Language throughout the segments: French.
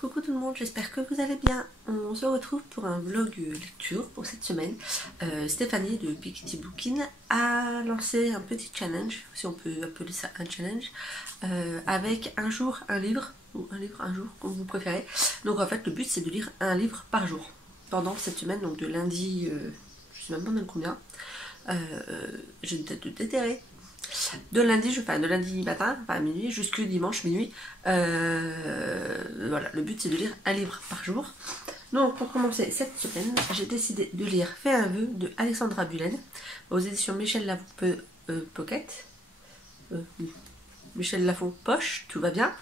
Coucou tout le monde, j'espère que vous allez bien. On se retrouve pour un vlog lecture pour cette semaine. Stéphanie de Piketty Bookin a lancé un petit challenge, si on peut appeler ça un challenge, avec un jour un livre, ou un livre un jour, comme vous préférez. Donc en fait le but c'est de lire un livre par jour pendant cette semaine, donc de lundi, je sais même pas combien, j'ai une tête de déterré. De lundi matin, enfin à minuit, jusqu'au dimanche minuit. Voilà, le but c'est de lire un livre par jour. Donc pour commencer cette semaine, j'ai décidé de lire Fais un vœu de Alexandra Bulaine aux éditions Michel Lafon Pocket. Michel Lafon Poche, tout va bien.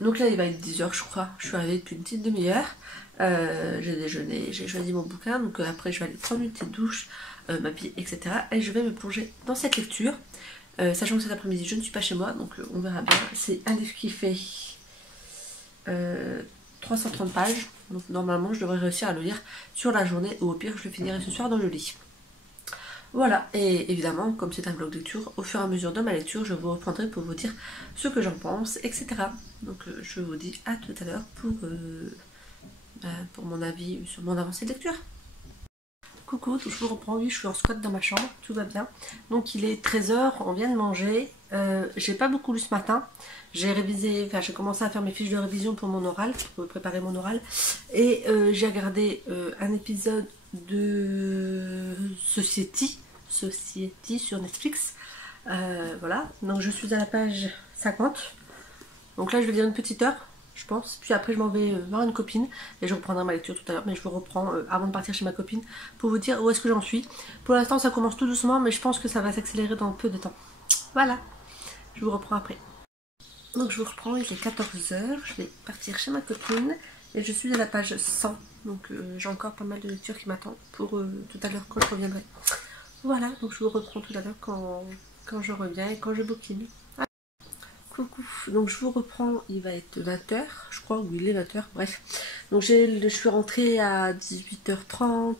Donc là il va être 10h je crois, je suis arrivée depuis une petite demi-heure. J'ai déjeuné, j'ai choisi mon bouquin, donc après je vais aller prendre une petite douche, m'habiller, etc. Et je vais me plonger dans cette lecture, sachant que cet après-midi je ne suis pas chez moi, donc on verra bien. C'est un livre qui fait 330 pages, donc normalement je devrais réussir à le lire sur la journée, ou au pire je le finirai ce soir dans le lit. Voilà, et évidemment, comme c'est un vlog lecture, au fur et à mesure de ma lecture, je vous reprendrai pour vous dire ce que j'en pense, etc. Donc je vous dis à tout à l'heure pour mon avis sur mon avancée de lecture. Coucou, je vous reprends, oui, je suis en squat dans ma chambre, tout va bien. Donc il est 13h, on vient de manger, j'ai pas beaucoup lu ce matin, j'ai révisé, enfin j'ai commencé à faire mes fiches de révision pour mon oral, pour préparer mon oral, et j'ai regardé un épisode de Society sur Netflix, voilà, donc je suis à la page 50, donc là je vais lire une petite heure, je pense, puis après je m'en vais voir une copine et je reprendrai ma lecture tout à l'heure, mais je vous reprends avant de partir chez ma copine pour vous dire où est-ce que j'en suis. Pour l'instant ça commence tout doucement, mais je pense que ça va s'accélérer dans peu de temps. Voilà, je vous reprends après. Donc je vous reprends, il est 14h, je vais partir chez ma copine et je suis à la page 100, donc j'ai encore pas mal de lectures qui m'attendent pour tout à l'heure quand je reviendrai. Voilà, donc je vous reprends tout à l'heure quand je reviens et quand je bouquine. Coucou, donc je vous reprends, il va être 20h, je crois, ou il est 20h, bref. Donc je suis rentrée à 18h30,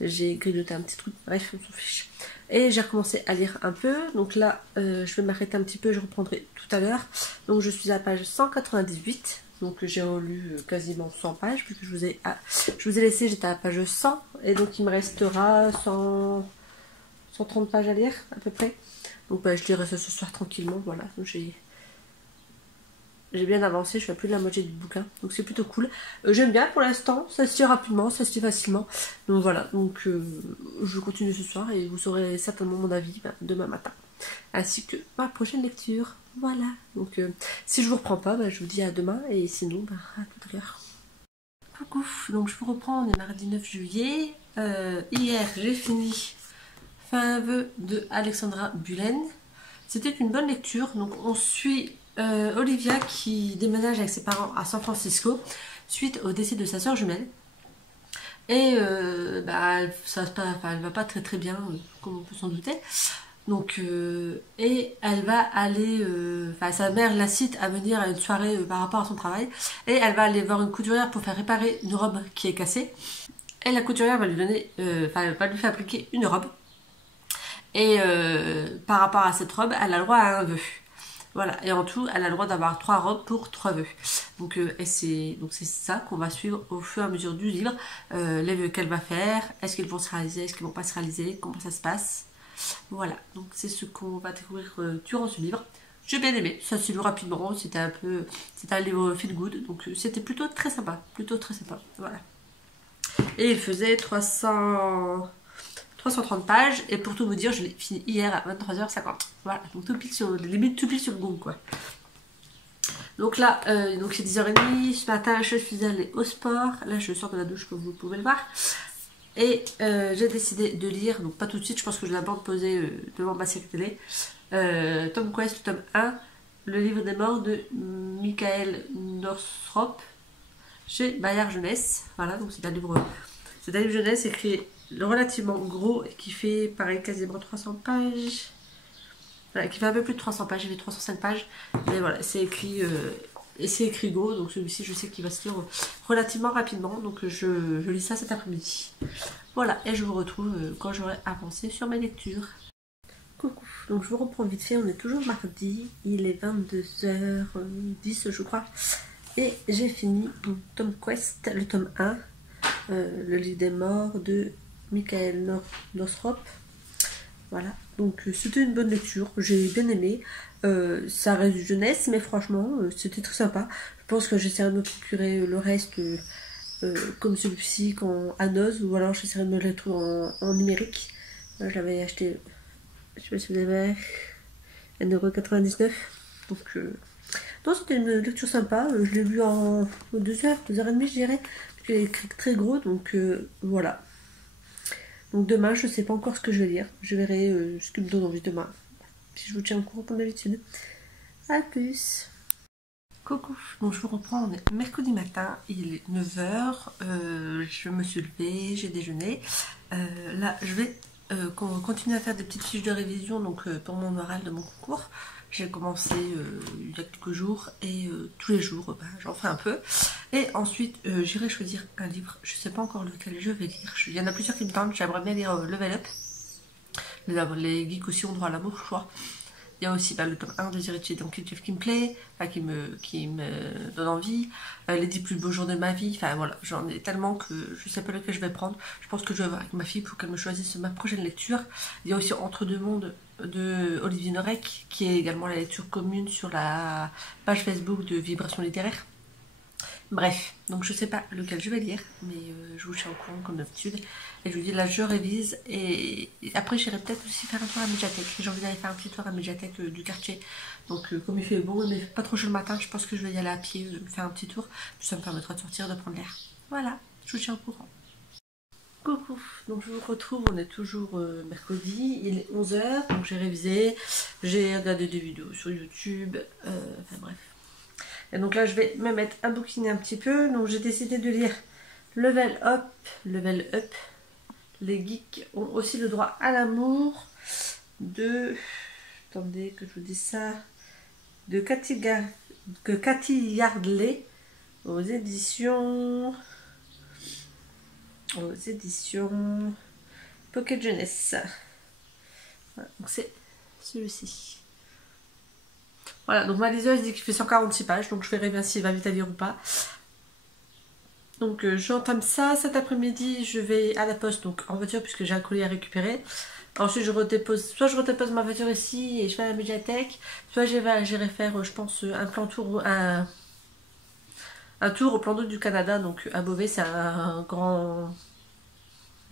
j'ai grignoté un petit truc, bref, on s'en fiche. Et j'ai recommencé à lire un peu, donc là je vais m'arrêter un petit peu, je reprendrai tout à l'heure. Donc je suis à la page 198, donc j'ai relu quasiment 100 pages, puisque je vous ai laissé, j'étais à la page 100, et donc il me restera 130 pages à lire, à peu près. Donc bah, je lirai ça ce soir tranquillement, voilà. J'ai bien avancé, je suis à plus de la moitié du bouquin, donc c'est plutôt cool. J'aime bien pour l'instant, ça se lit rapidement, ça se lit facilement. Donc voilà, donc je continue ce soir et vous saurez certainement mon avis demain matin. Ainsi que ma prochaine lecture. Voilà, donc si je vous reprends pas, je vous dis à demain et sinon à tout à l'heure. Coucou, donc je vous reprends, on est mardi 9 juillet. Hier j'ai fini Fais un vœu de Alexandra Bulaine. C'était une bonne lecture. Donc on suit Olivia qui déménage avec ses parents à San Francisco suite au décès de sa soeur jumelle. Et elle va pas très bien, comme on peut s'en douter. Donc et elle va aller, sa mère l'incite à venir à une soirée par rapport à son travail. Et elle va aller voir une couturière pour faire réparer une robe qui est cassée. Et la couturière va lui donner, va lui fabriquer une robe. Et par rapport à cette robe, elle a le droit à un vœu. Voilà, et en tout, elle a le droit d'avoir 3 robes pour 3 vœux. Donc c'est ça qu'on va suivre au fur et à mesure du livre. Les vœux qu'elle va faire, est-ce qu'ils vont se réaliser, est-ce qu'ils vont pas se réaliser, comment ça se passe. Voilà, donc c'est ce qu'on va découvrir durant ce livre. J'ai bien aimé, ça s'est lu rapidement, c'était un livre feel good, donc c'était plutôt très sympa, voilà. Et il faisait 330 pages, et pour tout vous dire, je l'ai fini hier à 23h50. Voilà, donc limite tout pile sur le gong, quoi. Donc là, donc c'est 10h30, ce matin je suis allée au sport, là je sors de la douche comme vous pouvez le voir, et j'ai décidé de lire, donc pas tout de suite, je pense que je vais d'abord me poser devant ma série télé, Tom Quest, tome 1, le livre des morts de Michael Northrop, chez Bayard Jeunesse. Voilà, donc c'est un livre jeunesse écrit relativement gros et qui fait pareil quasiment 300 pages, voilà, qui fait un peu plus de 300 pages, il fait 305 pages, mais voilà, c'est écrit et c'est écrit go, donc celui-ci je sais qu'il va se lire relativement rapidement, donc je lis ça cet après-midi. Voilà, et je vous retrouve quand j'aurai avancé sur mes lectures. Coucou, donc je vous reprends vite fait, on est toujours mardi, il est 22h10 je crois, Et j'ai fini Tom Quest, le tome 1, le lit des morts de Michael Northrop. Voilà, donc c'était une bonne lecture, j'ai bien aimé. Ça reste du jeunesse, mais franchement, c'était très sympa. Je pense que j'essaierai de me procurer le reste comme celui-ci à Noz, ou alors j'essaierai de me le trouver en numérique. Là, je l'avais acheté, je sais pas si vous avez, 1,99 €. Donc, non, c'était une lecture sympa. Je l'ai lu en 2 heures, 2h30, je dirais. Il est écrit très gros, donc voilà. Donc demain, je ne sais pas encore ce que je vais lire. Je verrai ce qui me donne envie demain. Si je vous tiens au courant comme d'habitude. A plus. Coucou, donc je vous reprends, on est mercredi matin, il est 9 h, je me suis levée, j'ai déjeuné. Là, je vais continuer à faire des petites fiches de révision donc pour mon oral de mon concours. J'ai commencé il y a quelques jours et tous les jours, j'en fais un peu. Et ensuite, j'irai choisir un livre, je ne sais pas encore lequel je vais lire. Il y en a plusieurs qui me tentent, j'aimerais bien lire Level Up. Les geeks aussi ont droit à l'amour, je crois. Il y a aussi le tome 1 de Zirichi, donc qui me plaît, qui me donne envie. Les 10 plus beaux jours de ma vie, enfin voilà, j'en ai tellement que je sais pas lequel je vais prendre. Je pense que je vais voir avec ma fille pour qu'elle me choisisse ma prochaine lecture. Il y a aussi Entre deux mondes de Olivier Norek, qui est également la lecture commune sur la page Facebook de Vibration littéraire. Bref, donc je sais pas lequel je vais lire, mais je vous tiens au courant comme d'habitude. Et je vous dis là, je révise et après j'irai peut-être aussi faire un tour à la médiathèque. J'ai envie d'aller faire un petit tour à la médiathèque du quartier. Donc comme il fait beau, mais pas trop chaud le matin, je pense que je vais y aller à pied, faire un petit tour. Puis ça me permettra de sortir, de prendre l'air. Voilà, je vous tiens au courant. Coucou, donc je vous retrouve, on est toujours mercredi, il est 11 h, donc j'ai révisé, j'ai regardé des vidéos sur YouTube, enfin bref. Et donc là, je vais me mettre à bouquiner un petit peu. Donc j'ai décidé de lire Level Up. Level Up. Les geeks ont aussi le droit à l'amour de... Attendez que je vous dise ça. De Cathy Yardley aux éditions... Pocket Jeunesse. Voilà, donc c'est celui-ci. Voilà, donc ma liseuse dit qu'il fait 146 pages, donc je verrai bien s'il va vite à lire ou pas. Donc j'entame ça, cet après-midi je vais à la poste, donc en voiture puisque j'ai un colis à récupérer. Ensuite je redépose, soit je redépose ma voiture ici et je vais à la médiathèque, soit j'irai faire je pense un tour au plan d'eau du Canada, donc à Beauvais, c'est un grand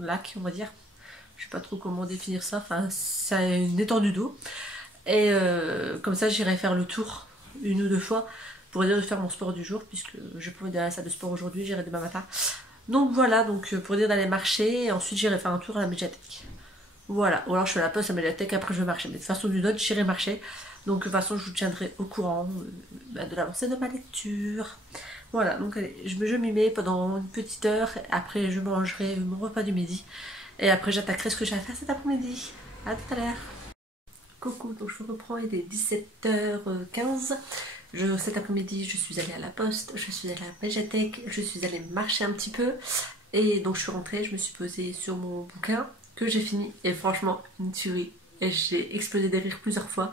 lac on va dire. Je sais pas trop comment définir ça, enfin c'est une étendue d'eau. Et comme ça j'irai faire le tour une ou deux fois pour dire de faire mon sport du jour, puisque j'ai pas envie d'aller à la salle de sport aujourd'hui, j'irai demain matin. Donc voilà, donc pour dire d'aller marcher, et ensuite j'irai faire un tour à la médiathèque. Voilà, ou alors je fais la poste à la médiathèque, après je vais marcher. Mais de toute façon d'une autre, j'irai marcher. Donc de toute façon je vous tiendrai au courant de l'avancée de ma lecture. Voilà, donc allez, je m'y mets pendant une petite heure, après je mangerai mon repas du midi. Et après j'attaquerai ce que j'ai à faire cet après-midi. A tout à l'heure. Coucou, donc je vous reprends, il est 17 h 15. Cet après-midi, je suis allée à la poste, je suis allée à la médiathèque, je suis allée marcher un petit peu. Et donc je suis rentrée, je me suis posée sur mon bouquin que j'ai fini. Et franchement, une tuerie. Et j'ai explosé des rires plusieurs fois.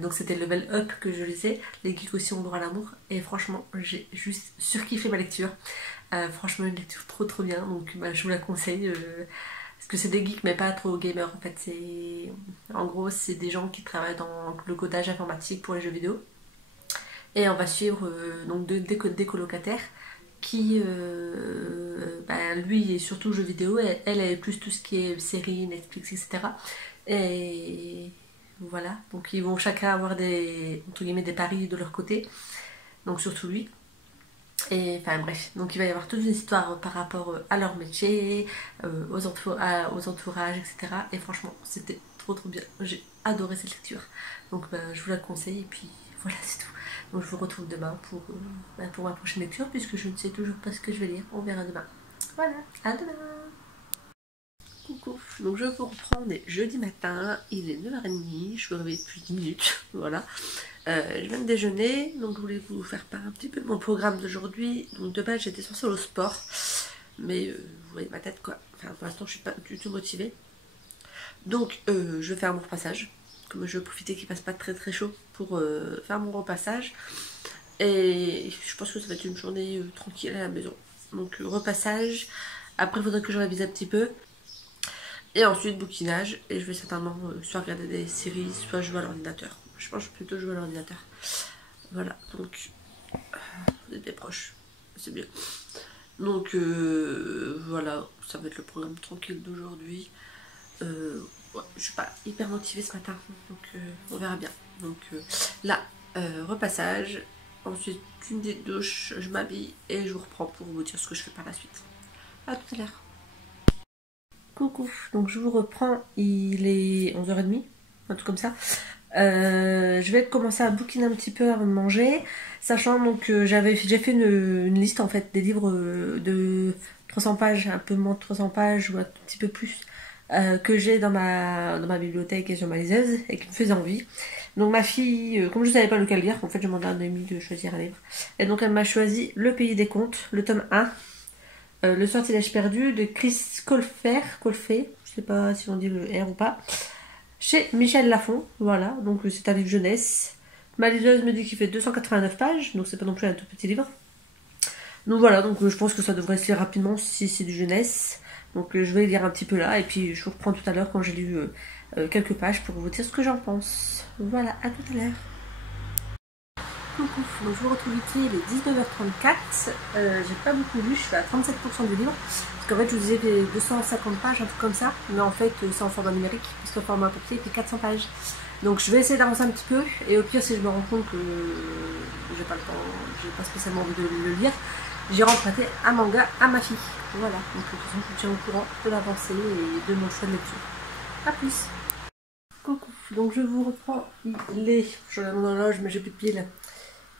Donc c'était Level Up que je lisais. Les geeks aussi ont droit à l'amour. Et franchement, j'ai juste surkiffé ma lecture. Franchement, une lecture trop bien. Donc je vous la conseille. Parce que c'est des geeks mais pas trop gamers en fait. En gros, c'est des gens qui travaillent dans le codage informatique pour les jeux vidéo. Et on va suivre donc des colocataires qui, lui est surtout jeux vidéo, et elle est plus tout ce qui est séries, Netflix, etc. Et voilà, donc ils vont chacun avoir entre guillemets, des paris de leur côté, donc surtout lui. Et enfin bref, donc il va y avoir toute une histoire par rapport à leur métier, aux entourages, etc. Et franchement, c'était trop bien. J'ai adoré cette lecture. Donc je vous la conseille et puis voilà, c'est tout. Donc je vous retrouve demain pour ma prochaine lecture, puisque je ne sais toujours pas ce que je vais lire. On verra demain. Voilà, à demain. Coucou, donc je vous reprends, on est jeudi matin, il est 9 h 30, je suis réveillée depuis 10 minutes, voilà. Je viens de déjeuner, donc je voulais vous faire part un petit peu de mon programme d'aujourd'hui. Donc de base j'étais censée aller au sport, mais vous voyez ma tête quoi, enfin pour l'instant je suis pas du tout motivée. Donc je vais faire mon repassage, comme je vais profiter qu'il fasse pas très chaud pour faire mon repassage. Et je pense que ça va être une journée tranquille à la maison. Donc repassage. Après il faudrait que je révise un petit peu. Et ensuite bouquinage. Et je vais certainement soit regarder des séries, soit jouer à l'ordinateur. Je pense que je vais plutôt jouer à l'ordinateur. Voilà, donc vous êtes des proches. C'est bien. Donc voilà, ça va être le programme tranquille d'aujourd'hui. Ouais, je suis pas hyper motivée ce matin, donc on verra bien. Donc là, repassage, ensuite une des douches, je m'habille et je vous reprends pour vous dire ce que je fais par la suite. A tout à l'heure. Coucou, donc je vous reprends, il est 11h30, un truc comme ça. Je vais commencer à bouquiner un petit peu avant de manger, sachant donc que j'ai fait une liste en fait des livres de 300 pages, un peu moins de 300 pages ou un petit peu plus, que j'ai dans ma bibliothèque et sur ma liseuse et qui me faisaient envie. Donc ma fille, comme je ne savais pas lequel lire, en fait je m'en ai mis de choisir un livre. Et donc elle m'a choisi Le Pays des Contes, le tome 1, Le Sortilège perdu de Chris Colfer, je sais pas si on dit le R ou pas, chez Michel Lafon, voilà, donc c'est un livre jeunesse. Ma liseuse me dit qu'il fait 289 pages, donc c'est pas non plus un tout petit livre. Donc voilà, donc je pense que ça devrait se lire rapidement si c'est du jeunesse. Donc je vais lire un petit peu là, et puis je vous reprends tout à l'heure quand j'ai lu quelques pages pour vous dire ce que j'en pense. Voilà, à tout à l'heure. Coucou, donc je vous retrouve ici, il est 19h34, j'ai pas beaucoup lu, je suis à 37% du livre, parce qu'en fait je vous disais qu'il y avait 250 pages, un truc comme ça, mais en fait c'est en format numérique, parce qu'en format papier il fait 400 pages. Donc je vais essayer d'avancer un petit peu, et au pire si je me rends compte que j'ai pas le temps, j'ai pas spécialement envie de le lire, j'irai emprunter un manga à ma fille. Voilà, donc de toute façon je vous tiens au courant de l'avancée et de mon choix de lecture. A plus. Coucou, donc je vous reprends, il est, je regarde mon horloge mais j'ai plus de pile.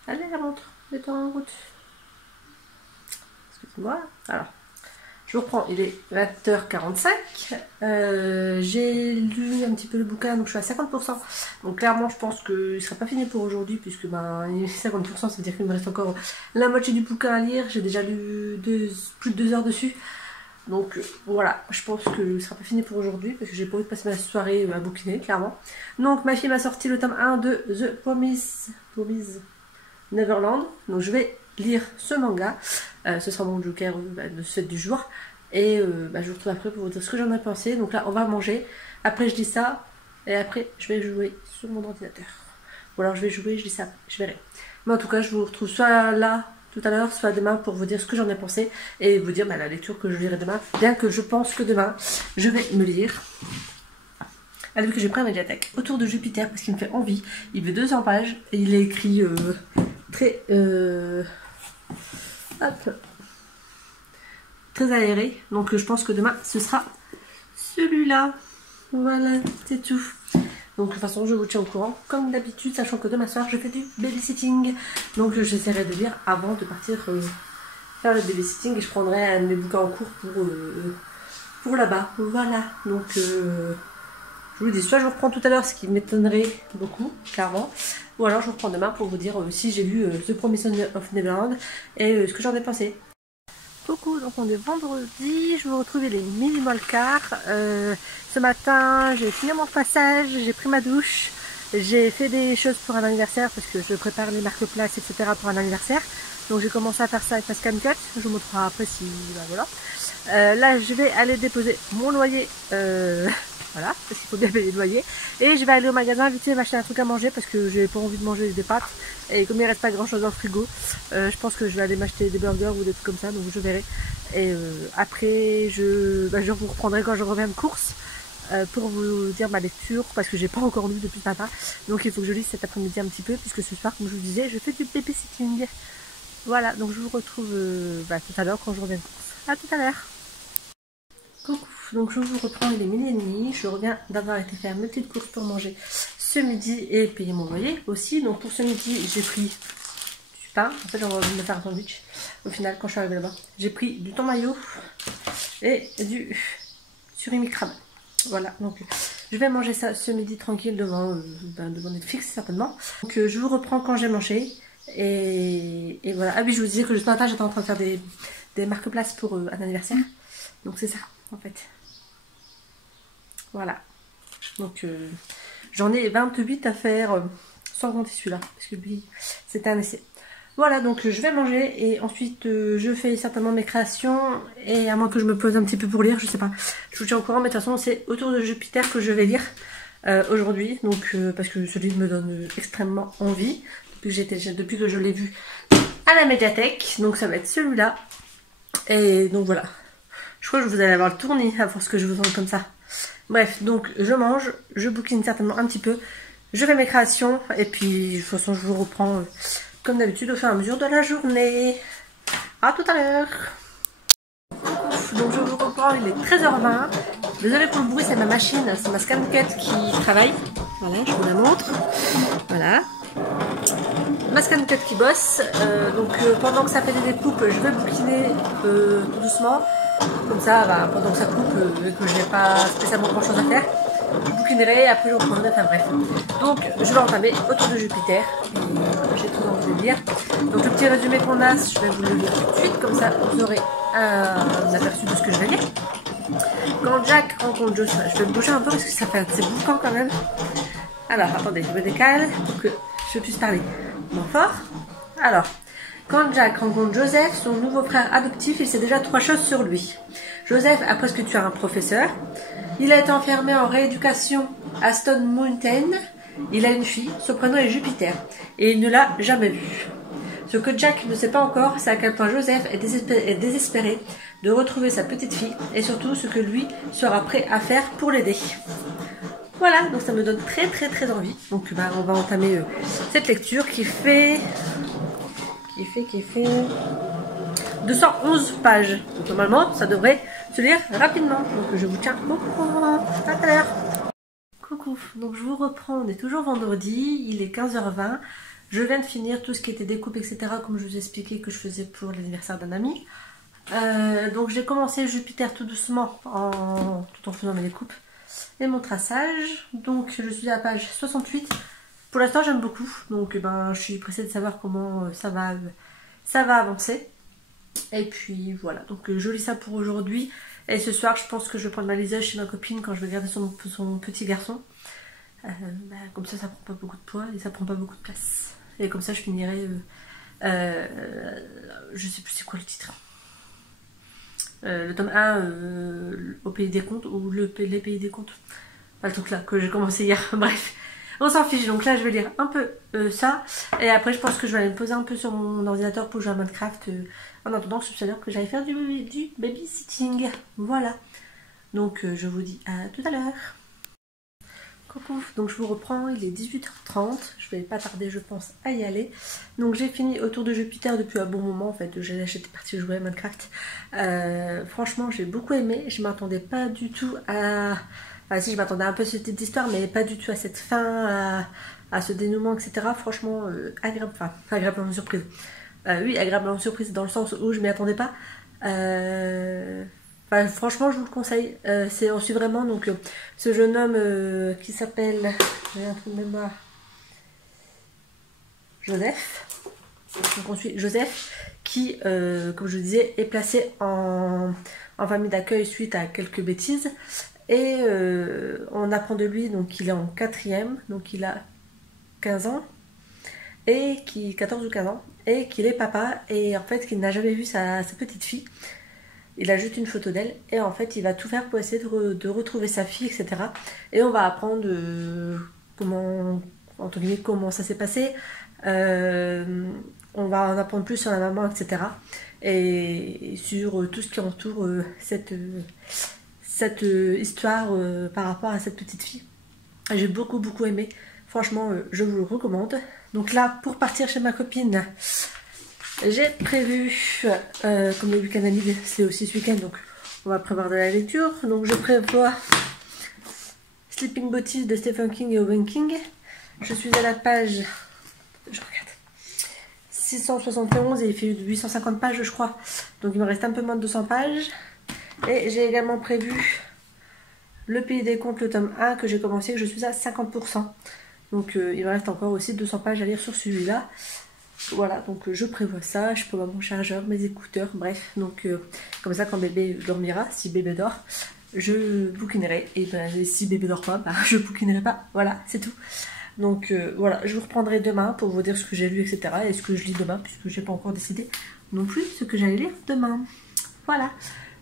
Allez la montre, mets-toi en route. Excusez-moi. Alors, je vous reprends, il est 20h45. J'ai lu un petit peu le bouquin, donc je suis à 50%. Donc clairement, je pense qu'il ne sera pas fini pour aujourd'hui, puisque ben, 50%, ça veut dire qu'il me reste encore la moitié du bouquin à lire. J'ai déjà lu plus de 2 heures dessus. Donc voilà, je pense qu'il ne sera pas fini pour aujourd'hui, parce que j'ai pas envie de passer ma soirée à bouquiner, clairement. Donc ma fille m'a sorti le tome 1 de The Promise Neverland, donc je vais lire ce manga, ce sera mon joker de cette du jour, et je vous retrouve après pour vous dire ce que j'en ai pensé. Donc là on va manger, après je dis ça, et après je vais jouer sur mon ordinateur, ou alors je vais jouer, je dis ça, je verrai. Mais en tout cas je vous retrouve soit là tout à l'heure, soit demain pour vous dire ce que j'en ai pensé, et vous dire la lecture que je lirai demain, bien que je pense que demain je vais me lire un livre que j'ai pris à Mediathèque, Autour de Jupiter, parce qu'il me fait envie. Il fait 200 pages, et il est écrit très très aéré, donc je pense que demain ce sera celui-là. Voilà, c'est tout. Donc de toute façon je vous tiens au courant comme d'habitude, sachant que demain soir je fais du babysitting, donc j'essaierai de lire avant de partir faire le babysitting, et je prendrai un de mes bouquins en cours pour là-bas. Voilà, donc je vous dis, soit je vous reprends tout à l'heure, ce qui m'étonnerait beaucoup, clairement, ou alors je vous reprends demain pour vous dire si j'ai lu The Promise of Neverland et ce que j'en ai pensé. Coucou, donc on est vendredi, je vous retrouve, il est midi moins le quart. Ce matin, j'ai fini mon passage, j'ai pris ma douche, j'ai fait des choses pour un anniversaire parce que je prépare les marque-places, etc. pour un anniversaire. Donc j'ai commencé à faire ça avec ma scan cut, je vous montrerai après si... voilà. Là, je vais aller déposer mon loyer. Voilà, parce qu'il faut bien payer le loyer. Et je vais aller au magasin vite fait m'acheter un truc à manger parce que j'ai pas envie de manger des pâtes. Et comme il reste pas grand chose dans le frigo, je pense que je vais aller m'acheter des burgers ou des trucs comme ça, donc je verrai. Et après, je vous reprendrai quand je reviens de course pour vous dire ma lecture, parce que j'ai pas encore lu depuis ce matin. Donc il faut que je lise cet après-midi un petit peu, puisque ce soir, comme je vous disais, je fais du babysitting. Voilà, donc je vous retrouve tout à l'heure quand je reviens de course. A tout à l'heure. Coucou, donc je vous reprends, il est 12h30, je reviens d'avoir été faire mes petites courses pour manger ce midi et payer mon loyer aussi. Donc pour ce midi, j'ai pris du pain, en fait j'en vais me faire un sandwich au final quand je suis arrivée là-bas. J'ai pris du thon mayo et du surimi crab. Voilà, donc je vais manger ça ce midi tranquille devant Netflix certainement. Donc je vous reprends quand j'ai mangé et voilà. Ah oui, je vous disais que ce matin j'étais en train de faire des marque-places pour un anniversaire. Donc c'est ça en fait. Voilà. Donc j'en ai 28 à faire sans compter celui-là. Parce que lui, c'était un essai. Voilà, donc je vais manger et ensuite je fais certainement mes créations et à moins que je me pose un petit peu pour lire, je sais pas. Je vous tiens au courant, mais de toute façon c'est autour de Jupiter que je vais lire aujourd'hui, donc parce que ce livre me donne extrêmement envie depuis que je l'ai vu à la médiathèque, donc ça va être celui-là. Et donc voilà, je crois que vous allez avoir le tournis à force que je vous entends comme ça. Bref, donc je mange, je bouquine certainement un petit peu, je fais mes créations et puis de toute façon je vous reprends comme d'habitude au fur et à mesure de la journée. A tout à l'heure. Donc je vous reprends, il est 13h20. Désolée pour le bruit, c'est ma machine, c'est ma ScanCut qui travaille. Voilà, je vous la montre. Voilà. Ma ScanCut qui bosse. Pendant que ça fait des découpes, je vais bouquiner tout doucement. Comme ça, pendant que ça coupe, et que je n'ai pas spécialement grand chose à faire, je bouquinerai et après je reprendrai, enfin bref. Donc je vais entamer autour de Jupiter. J'ai tout envie de lire. Donc le petit résumé qu'on a, je vais vous le lire tout de suite, comme ça vous aurez un aperçu de ce que je vais lire. Quand Jack rencontre Joshua, je vais me bouger un peu parce que ça fait assez boucan quand même. Alors attendez, je me décale pour que je puisse parler moins fort. Alors, quand Jack rencontre Joseph, son nouveau frère adoptif, il sait déjà 3 choses sur lui. Joseph a presque tué un professeur. Il a été enfermé en rééducation à Stone Mountain. Il a une fille, son prénom est Jupiter, et il ne l'a jamais vue. Ce que Jack ne sait pas encore, c'est à quel point Joseph est désespéré de retrouver sa petite fille, et surtout ce que lui sera prêt à faire pour l'aider. Voilà, donc ça me donne très envie. Donc on va entamer cette lecture qui fait 211 pages. Donc normalement, ça devrait se lire rapidement. Donc je vous tiens au courant. À tout à l'heure. Coucou, donc je vous reprends, on est toujours vendredi, il est 15h20. Je viens de finir tout ce qui était découpe, etc. comme je vous ai expliqué que je faisais pour l'anniversaire d'un ami. Donc j'ai commencé Jupiter tout doucement tout en faisant mes découpes et mon traçage. Donc je suis à la page 68. Pour l'instant j'aime beaucoup, donc je suis pressée de savoir comment ça va avancer. Et puis voilà, donc je lis ça pour aujourd'hui. Et ce soir je pense que je vais prendre ma liseuse chez ma copine quand je vais garder son petit garçon. Comme ça prend pas beaucoup de poids et ça prend pas beaucoup de place. Et comme ça je finirai, je sais plus c'est quoi le titre. Le tome 1 au pays des contes ou les pays des contes. Pas le truc là que j'ai commencé hier, bref. On s'en fiche, donc là je vais lire un peu ça. Et après je pense que je vais aller me poser un peu sur mon ordinateur pour jouer à Minecraft. En attendant que je suis à l'heure que j'aille faire du babysitting. Voilà. Donc je vous dis à tout à l'heure. Coucou, donc je vous reprends, il est 18h30, je vais pas tarder je pense à y aller. Donc j'ai fini autour de Jupiter depuis un bon moment en fait, j'étais partie jouer à Minecraft. Franchement j'ai beaucoup aimé, je m'attendais pas du tout à... Enfin si je m'attendais un peu à ce type d'histoire mais pas du tout à cette fin, à ce dénouement etc. Franchement agréablement surprise. Oui agréablement surprise dans le sens où je m'y attendais pas. Franchement je vous le conseille, on suit vraiment donc ce jeune homme qui s'appelle, j'ai un trou de mémoire, Joseph. Donc on suit Joseph qui, comme je vous disais, est placé en famille d'accueil suite à quelques bêtises. Et on apprend de lui, donc il est en 4e, donc il a 15 ans, et 14 ou 15 ans, et qu'il est papa, et en fait qu'il n'a jamais vu sa petite fille. Il a juste une photo d'elle et en fait il va tout faire pour essayer de retrouver sa fille, etc. Et on va apprendre comment ça s'est passé. On va en apprendre plus sur la maman, etc. Et sur tout ce qui entoure cette histoire par rapport à cette petite fille. J'ai beaucoup aimé. Franchement, je vous le recommande. Donc là, pour partir chez ma copine... J'ai prévu, comme le week-end anime, c'est aussi ce week-end, donc on va prévoir de la lecture. Donc je prévois Sleeping Beauty de Stephen King et Owen King. Je suis à la page, je regarde, 671 et il fait 850 pages je crois. Donc il me reste un peu moins de 200 pages. Et j'ai également prévu Le Pays des Contes, le tome 1 que j'ai commencé, que je suis à 50%. Donc il me reste encore aussi 200 pages à lire sur celui-là. Voilà, donc je prévois ça, je prévois mon chargeur, mes écouteurs, bref, donc comme ça quand bébé dormira, si bébé dort, je bouquinerai, et si bébé dort pas, je bouquinerai pas, voilà, c'est tout. Donc voilà, je vous reprendrai demain pour vous dire ce que j'ai lu, etc. Et ce que je lis demain, puisque j'ai pas encore décidé non plus ce que j'allais lire demain. Voilà.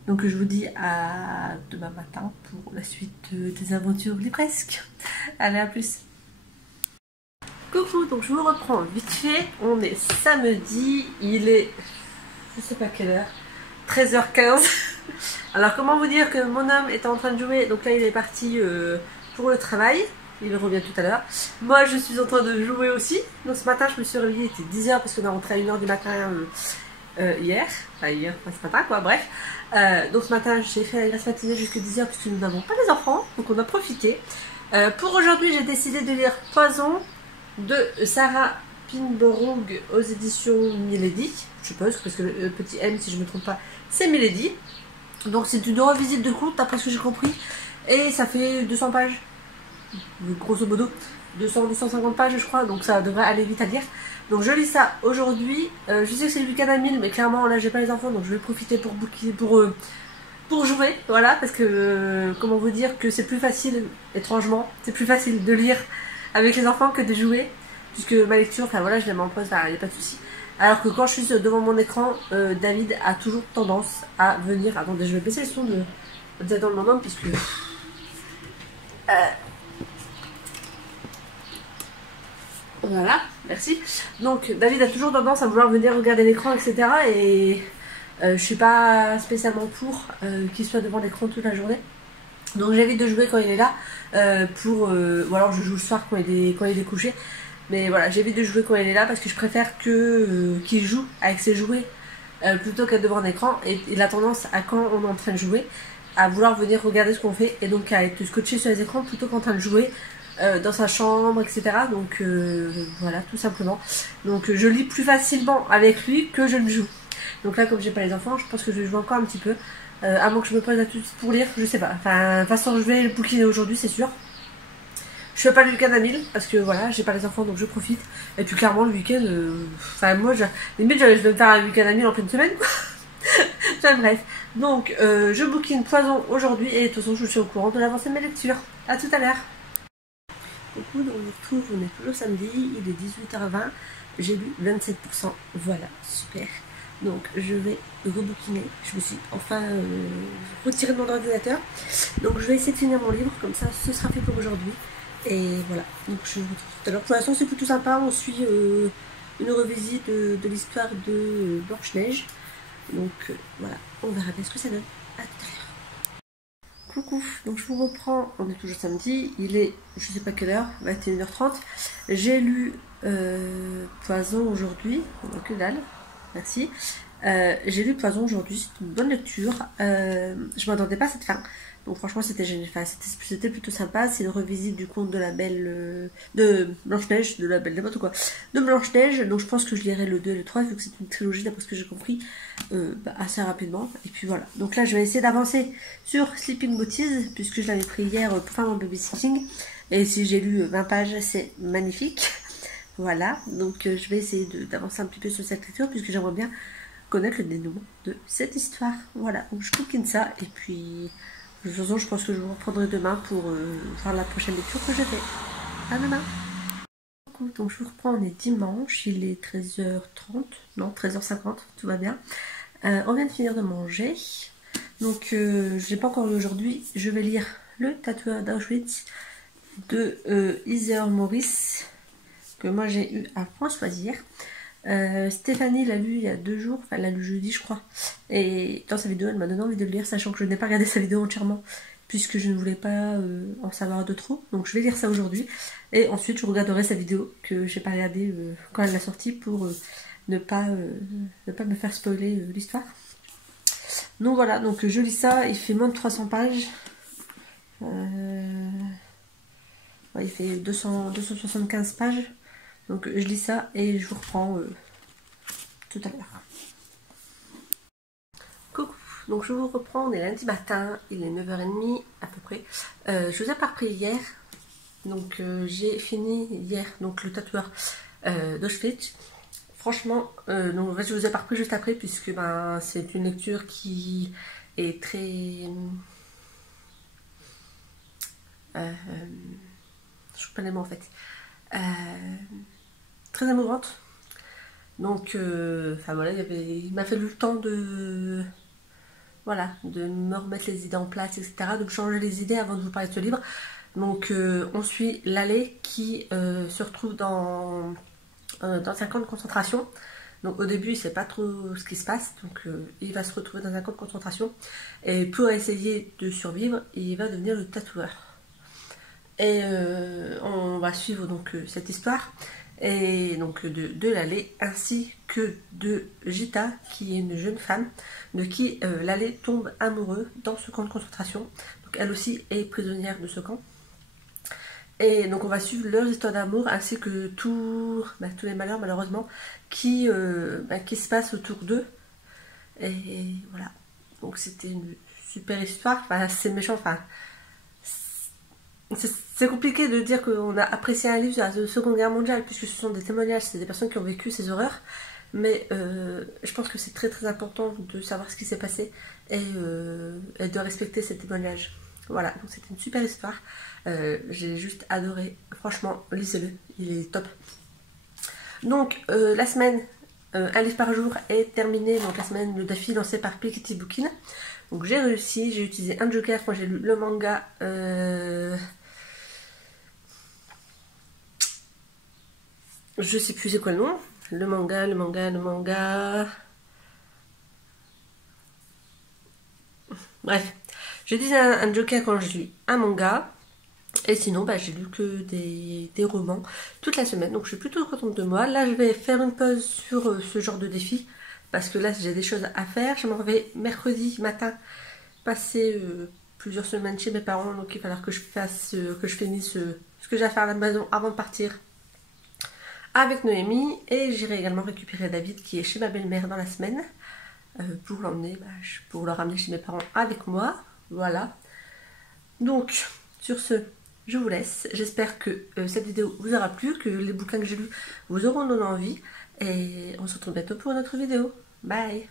Donc je vous dis à demain matin pour la suite des aventures livresques. Allez, à plus. Coucou, donc je vous reprends vite fait. On est samedi, il est, je sais pas quelle heure, 13h15. Alors comment vous dire que mon homme est en train de jouer, donc là il est parti pour le travail. Il revient tout à l'heure. Moi je suis en train de jouer aussi. Donc ce matin je me suis réveillée, il était 10h parce qu'on est rentré à 1h du matin hier. Enfin hier, enfin ce matin quoi, bref. Donc ce matin j'ai fait la grasse matinée jusqu'à 10h puisque nous n'avons pas les enfants. Donc on a profité. Pour aujourd'hui j'ai décidé de lire Poison de Sarah Pinborong aux éditions Milady. Je suppose parce que le petit M si je ne me trompe pas c'est Milady. Donc c'est une revisite de conte d'après ce que j'ai compris. Et ça fait 200 pages. Grosso modo 200-250 pages je crois, donc ça devrait aller vite à lire. Donc je lis ça aujourd'hui. Je sais que c'est le week-end à 1000, mais clairement là j'ai pas les enfants, donc je vais profiter pour jouer, voilà, parce que comment vous dire que c'est plus facile, étrangement, c'est plus facile de lire avec les enfants que de jouer, puisque ma lecture, enfin voilà, je l'aime en pause, il n'y a pas de souci. Alors que quand je suis devant mon écran, David a toujours tendance à venir. Attendez, je vais baisser le son dans le moment, puisque voilà, merci. Donc David a toujours tendance à vouloir venir regarder l'écran, etc. Et je suis pas spécialement pour qu'il soit devant l'écran toute la journée. Donc j'évite de jouer quand il est là, ou alors je joue le soir quand il est couché. Mais voilà, j'évite de jouer quand il est là parce que je préfère qu'il joue avec ses jouets plutôt qu'être devant un écran. Et il a tendance à, quand on est en train de jouer, à vouloir venir regarder ce qu'on fait et donc à être scotché sur les écrans plutôt qu'en train de jouer dans sa chambre, etc. Donc voilà, tout simplement. Donc je lis plus facilement avec lui que je ne joue. Donc là, comme j'ai pas les enfants, je pense que je vais jouer encore un petit peu. À moins que je me pose là tout de suite pour lire, je sais pas. Enfin, de toute façon, je vais le bouquiner aujourd'hui, c'est sûr. Je fais pas le week-end à 1000 parce que voilà, j'ai pas les enfants donc je profite. Et puis clairement, le week-end, enfin, moi, limite, je vais me faire un week-end à 1000 en pleine semaine, quoi. Enfin, bref. Donc, je bouquine Poison aujourd'hui et de toute façon, je suis au courant de l'avancée de mes lectures. À tout à l'heure. Coucou, donc on se retrouve, on est toujours samedi, il est 18h20, j'ai lu 27%, voilà, super. Donc je vais rebouquiner, je me suis enfin retirée de mon ordinateur, donc je vais essayer de finir mon livre, comme ça ce sera fait pour aujourd'hui. Et voilà, donc je vous retrouve tout à l'heure. Pour l'instant c'est plutôt sympa, on suit une revisite de l'histoire de Blanche-Neige, donc voilà, on verra bien ce que ça donne. À tout à l'heure. Coucou, donc je vous reprends, on est toujours samedi, il est je sais pas quelle heure, 21h30. J'ai lu Poison aujourd'hui, que dalle, merci. J'ai lu Poison aujourd'hui, c'est une bonne lecture. Je m'attendais pas à cette fin, donc franchement c'était génial, enfin, c'était plutôt sympa. C'est une revisite du conte de la belle de Blanche-Neige, de la belle n'importe quoi, de Blanche-Neige. Donc je pense que je lirai le 2 et le 3 vu que c'est une trilogie d'après ce que j'ai compris assez rapidement. Et puis voilà, donc là je vais essayer d'avancer sur Sleeping Beauties puisque je l'avais pris hier pour faire mon babysitting. Et si j'ai lu 20 pages, c'est magnifique. Voilà, donc je vais essayer d'avancer un petit peu sur cette lecture puisque j'aimerais bien connaître le dénouement de cette histoire. Voilà, donc je bouquine ça et puis de toute façon je pense que je vous reprendrai demain pour faire la prochaine lecture que je fais. À demain. Donc je vous reprends, on est dimanche, il est 13h30, non 13h50, tout va bien. On vient de finir de manger, donc je n'ai pas encore lu aujourd'hui, je vais lire Le tatoueur d'Auschwitz de Heather Morris, que moi j'ai eu à point choisir. Stéphanie l'a lu il y a 2 jours, enfin elle l'a lu jeudi je crois, et dans sa vidéo elle m'a donné envie de le lire, sachant que je n'ai pas regardé sa vidéo entièrement puisque je ne voulais pas en savoir de trop, donc je vais lire ça aujourd'hui et ensuite je regarderai sa vidéo que j'ai pas regardée quand elle l'a sortie pour ne pas me faire spoiler l'histoire. Donc voilà, donc je lis ça, il fait moins de 300 pages, ouais, il fait 275 pages. Donc je lis ça et je vous reprends tout à l'heure. Coucou, donc je vous reprends, on est lundi matin, il est 9h30 à peu près. Je vous ai pas repris hier, donc j'ai fini hier donc le tatoueur d'Auschwitz. Franchement, donc, en fait, je vous ai pas repris juste après puisque ben, c'est une lecture qui est très... je trouve pas les mots en fait. très émouvante. Donc, enfin voilà, il m'a fallu le temps de, voilà, de me remettre les idées en place, etc. Donc changer les idées avant de vous parler de ce livre. Donc on suit Laleh qui se retrouve dans un camp de concentration. Donc au début il ne sait pas trop ce qui se passe, donc il va se retrouver dans un camp de concentration. Et pour essayer de survivre, il va devenir le tatoueur. Et on va suivre donc cette histoire. Et donc de Laleh ainsi que de Gita qui est une jeune femme de qui Laleh tombe amoureux dans ce camp de concentration. Donc elle aussi est prisonnière de ce camp. Et donc on va suivre leurs histoires d'amour ainsi que tous les malheurs malheureusement qui se passent autour d'eux. Et voilà, donc c'était une super histoire. Enfin c'est méchant, enfin c'est compliqué de dire qu'on a apprécié un livre sur la Seconde Guerre mondiale puisque ce sont des témoignages, c'est des personnes qui ont vécu ces horreurs. Mais je pense que c'est très très important de savoir ce qui s'est passé et de respecter ces témoignages. Voilà, donc c'était une super histoire. J'ai juste adoré. Franchement, lisez-le, il est top. Donc la semaine, un livre par jour est terminée. Donc la semaine de défi lancé par Piketty Bookin. Donc j'ai réussi, j'ai utilisé un joker quand j'ai lu le manga. Je sais plus c'est quoi le nom. Le manga. Bref, j'ai utilisé un joker quand je lis un manga. Et sinon, j'ai lu que des romans toute la semaine. Donc je suis plutôt contente de moi. Là, je vais faire une pause sur ce genre de défi. Parce que là, j'ai des choses à faire. Je m'en vais mercredi matin passer plusieurs semaines chez mes parents. Donc il va falloir que je finisse ce que j'ai à faire à la maison avant de partir avec Noémie. Et j'irai également récupérer David qui est chez ma belle-mère dans la semaine. Pour l'emmener, pour le ramener chez mes parents avec moi. Voilà. Donc, sur ce, je vous laisse. J'espère que cette vidéo vous aura plu, que les bouquins que j'ai lus vous auront donné envie. Et on se retrouve bientôt pour une autre vidéo. Bye!